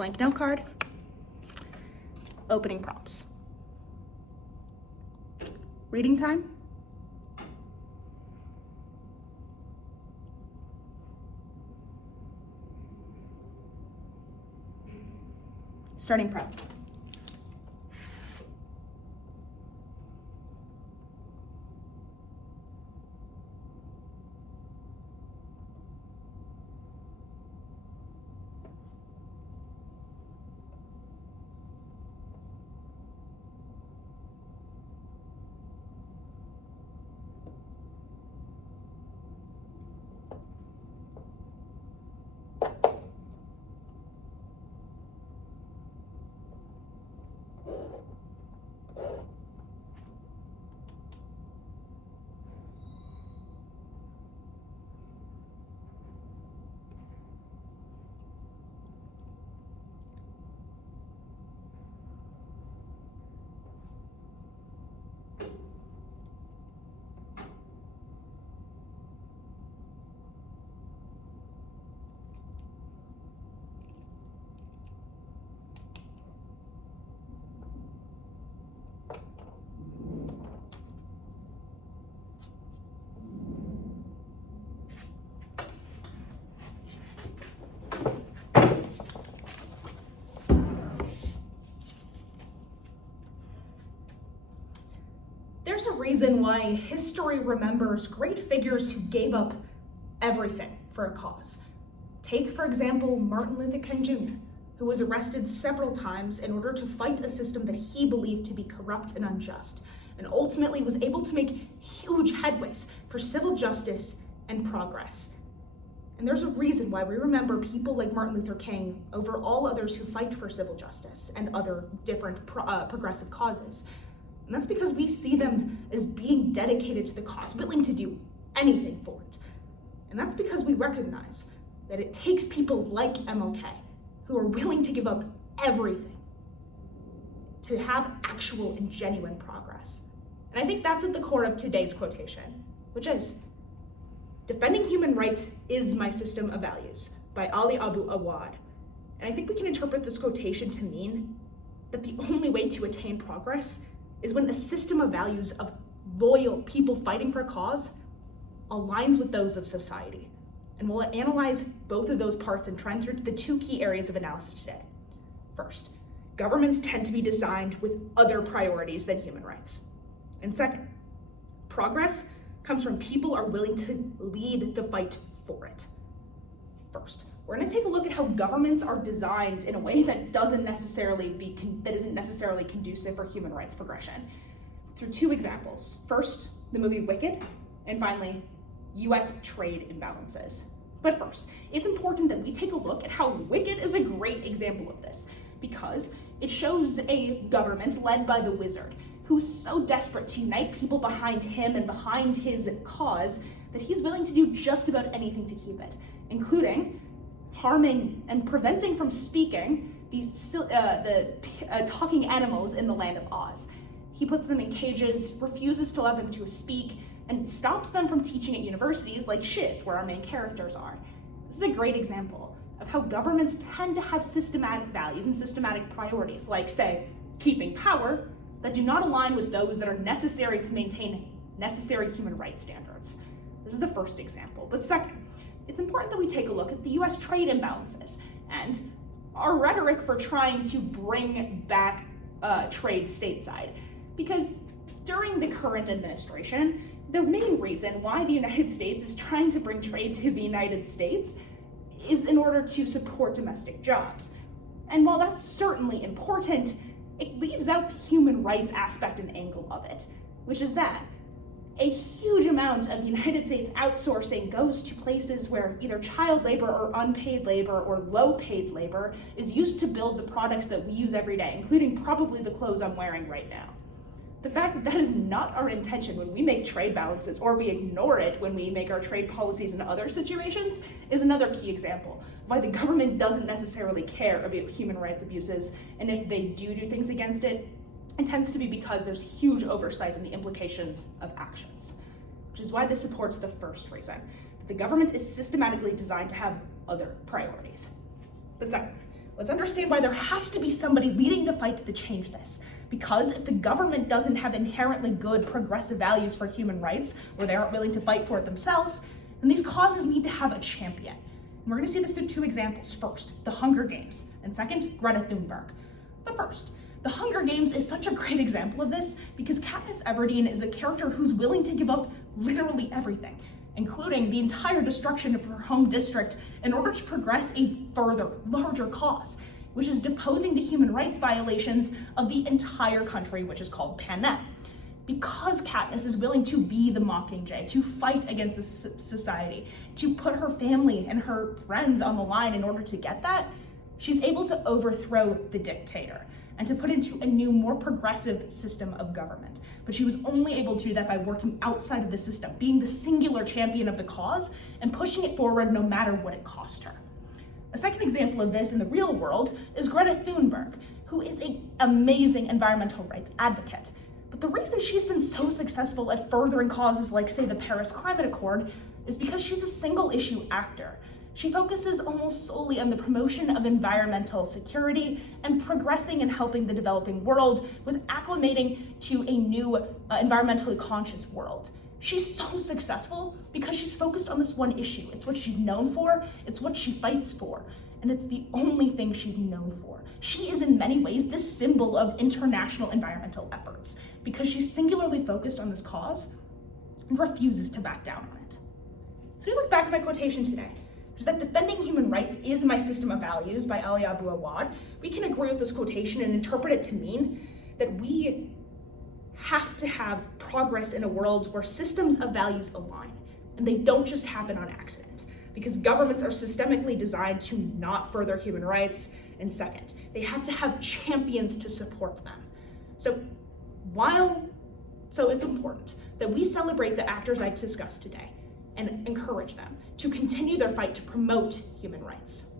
Blank note card. Opening prompts. Reading time. Starting prep. There's a reason why history remembers great figures who gave up everything for a cause. Take, for example, Martin Luther King Jr., who was arrested several times in order to fight a system that he believed to be corrupt and unjust, and ultimately was able to make huge headways for civil justice and progress. And there's a reason why we remember people like Martin Luther King over all others who fight for civil justice and other different progressive causes. And that's because we see them as being dedicated to the cause, willing to do anything for it. And that's because we recognize that it takes people like MLK who are willing to give up everything to have actual and genuine progress. And I think that's at the core of today's quotation, which is, "Defending human rights is my system of values," by Ali Abu Awad. And I think we can interpret this quotation to mean that the only way to attain progress is when a system of values of loyal people fighting for a cause aligns with those of society. And we'll analyze both of those parts and trend through the two key areas of analysis today. First, governments tend to be designed with other priorities than human rights. And second, progress comes from people are willing to lead the fight for it. First, we're going to take a look at how governments are designed in a way that isn't necessarily conducive for human rights progression, through two examples. First, the movie Wicked, and finally, US trade imbalances. But first, it's important that we take a look at how Wicked is a great example of this, because it shows a government led by the wizard who's so desperate to unite people behind him and behind his cause that he's willing to do just about anything to keep it, including harming and preventing from speaking the talking animals in the land of Oz. He puts them in cages, refuses to allow them to speak, and stops them from teaching at universities like Shiz, where our main characters are. This is a great example of how governments tend to have systematic values and systematic priorities, like, say, keeping power, that do not align with those that are necessary to maintain necessary human rights standards. This is the first example. But second, it's important that we take a look at the US trade imbalances and our rhetoric for trying to bring back trade stateside. Because during the current administration, the main reason why the United States is trying to bring trade to the United States is in order to support domestic jobs. And while that's certainly important, it leaves out the human rights aspect and angle of it, which is that a huge amount of United States outsourcing goes to places where either child labor or unpaid labor or low-paid labor is used to build the products that we use every day, including probably the clothes I'm wearing right now. The fact that that is not our intention when we make trade balances, or we ignore it when we make our trade policies in other situations, is another key example of why the government doesn't necessarily care about human rights abuses, and if they do things against it, it tends to be because there's huge oversight in the implications of actions, which is why this supports the first reason, that the government is systematically designed to have other priorities. But second, let's understand why there has to be somebody leading the fight to change this. Because if the government doesn't have inherently good progressive values for human rights, or they aren't willing to fight for it themselves, then these causes need to have a champion. And we're going to see this through two examples. First, the Hunger Games, and second, Greta Thunberg. But first, the Hunger Games is such a great example of this because Katniss Everdeen is a character who's willing to give up literally everything, including the entire destruction of her home district, in order to progress a further, larger cause, which is deposing the human rights violations of the entire country, which is called Panem. Because Katniss is willing to be the Mockingjay, to fight against this society, to put her family and her friends on the line in order to get that, she's able to overthrow the dictator and to put into a new, more progressive system of government. But she was only able to do that by working outside of the system, being the singular champion of the cause and pushing it forward no matter what it cost her. A second example of this in the real world is Greta Thunberg, who is an amazing environmental rights advocate. But the reason she's been so successful at furthering causes like, say, the Paris Climate Accord is because she's a single issue actor. She focuses almost solely on the promotion of environmental security and progressing and helping the developing world with acclimating to a new environmentally conscious world. She's so successful because she's focused on this one issue. It's what she's known for, it's what she fights for, and it's the only thing she's known for. She is in many ways this symbol of international environmental efforts because she's singularly focused on this cause and refuses to back down on it. So we look back at my quotation today, which is that defending human rights is my system of values by Ali Abu Awad. We can agree with this quotation and interpret it to mean that we have to have progress in a world where systems of values align, and they don't just happen on accident, because governments are systemically designed to not further human rights, and second, they have to have champions to support them. So it's important that we celebrate the actors I discussed today and encourage them to continue their fight to promote human rights.